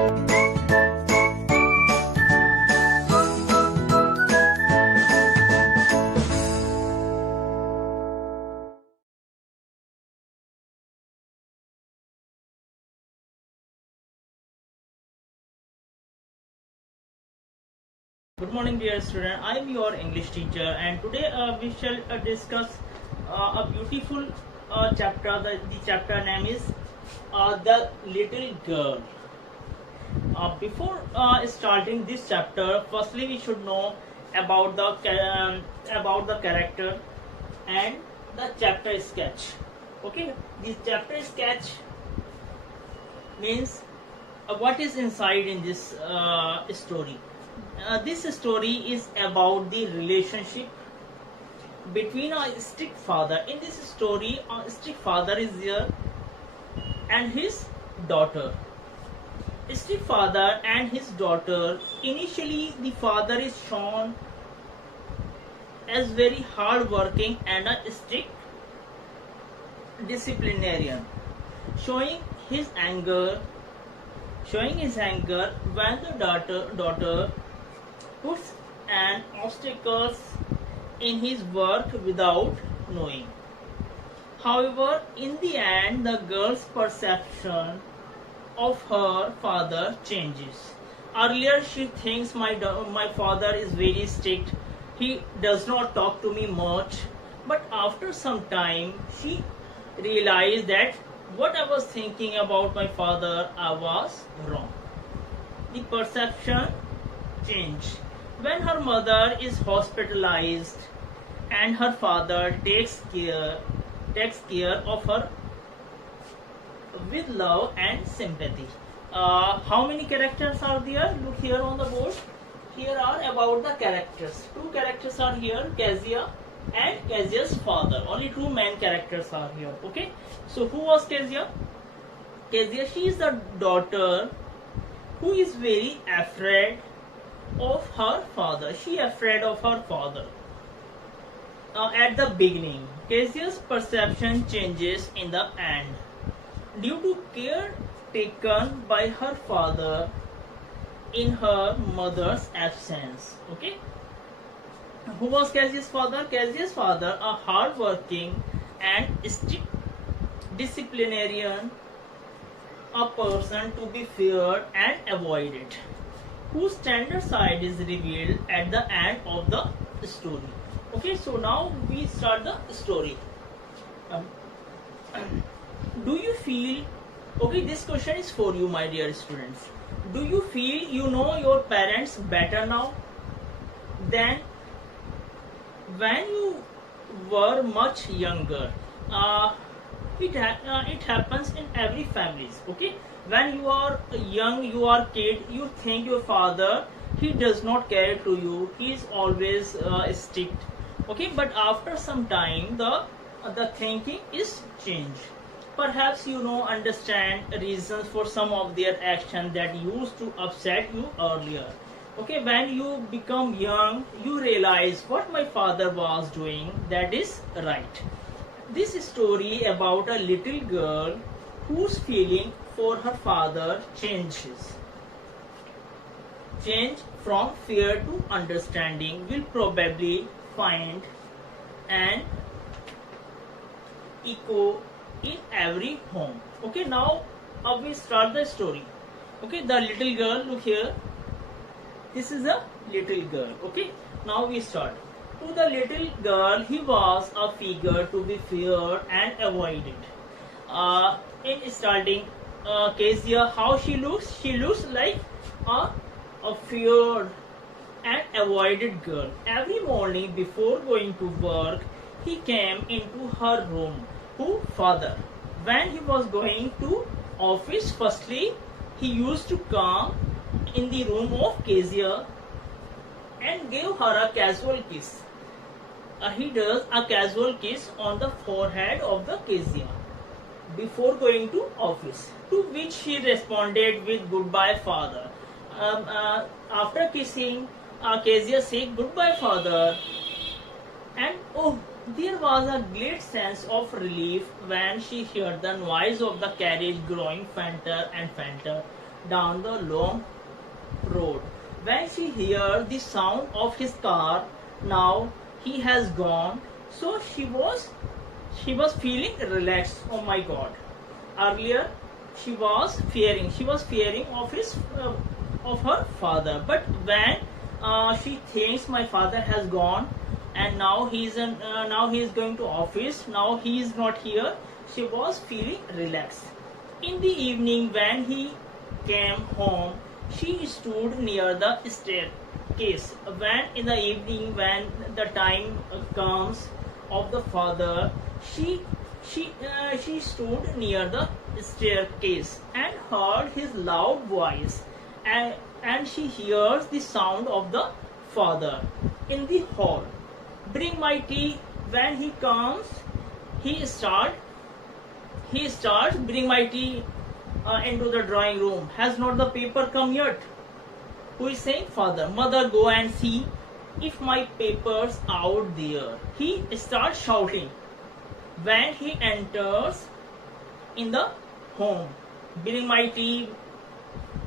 Good morning, dear student. I am your English teacher, and today we shall discuss a beautiful chapter. The chapter name is The Little Girl. Before starting this chapter, firstly we should know about about the character and the chapter sketch. Okay, this chapter sketch means what is inside in this story. This story is about the relationship between a strict father. In this story, a strict father is there and his daughter. Strict father and his daughter. Initially, the father is shown as very hardworking and a strict disciplinarian, showing his anger when the daughter puts an obstacles in his work without knowing. However, in the end, the girl's perception of her father changes. Earlier, she thinks my father is very strict. He does not talk to me much. But after some time, she realized that what I was thinking about my father, I was wrong. The perception changed. When her mother is hospitalized and her father takes care of her with love and sympathy. How many characters are there? Look here on the board. Here are about the characters. Two characters are here, Kezia and Kezia's father. Only two main characters are here. Okay. So who was Kezia? Kezia, she is the daughter who is very afraid of her father. She afraid of her father. At the beginning, Kezia's perception changes in the end due to care taken by her father in her mother's absence. Okay. Who was Kezia's father? Kezia's father, a hardworking and strict disciplinarian, a person to be feared and avoided, whose tender side is revealed at the end of the story. Okay, so now we start the story. Um, do you feel, okay, this question is for you, my dear students. Do you feel you know your parents better now than when you were much younger? It happens in every families. Okay, when you are young, you are kid, you think your father, he does not care to you, he is always strict. Okay, but after some time the thinking is changed. Perhaps you know understand reasons for some of their action that used to upset you earlier. Okay, when you become young, you realize what my father was doing, that is right. This story about a little girl whose feeling for her father change from fear to understanding will probably find an echo in every home. Okay, now we start the story. Okay, the little girl, look here. This is a little girl. Okay, now we start. To the little girl, he was a figure to be feared and avoided. In starting, Kezia, how she looks? She looks like a feared and avoided girl. Every morning before going to work, he came into her room. Who? Father. When he was going to office, firstly, he used to come in the room of Kezia and gave her a casual kiss. He does a casual kiss on the forehead of the Kezia before going to office, to which she responded with goodbye father. After kissing, Kezia said goodbye father, and oh, there was a great sense of relief when she heard the noise of the carriage growing fainter and fainter. down the long road. When she heard the sound of his car, now he has gone, so she was feeling relaxed. Oh my God! Earlier she was fearing of his of her father, but when she thinks my father has gone and now now he is going to office, now he is not here, she was feeling relaxed. In the evening when he came home, she stood near the staircase. When in the evening, when the time comes of the father, she stood near the staircase and heard his loud voice, and she hears the sound of the father in the hall. Bring my tea. When he comes, he starts bring my tea into the drawing room. Has not the paper come yet? Who is saying? Father. Mother, go and see if my paper's out there. He starts shouting. When he enters in the home, bring my tea,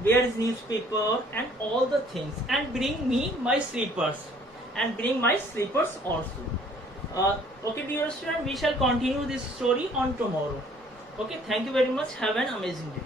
where is newspaper and all the things, and bring me my slippers, and bring my slippers also. Okay, dear student, we shall continue this story on tomorrow. Okay, thank you very much. Have an amazing day.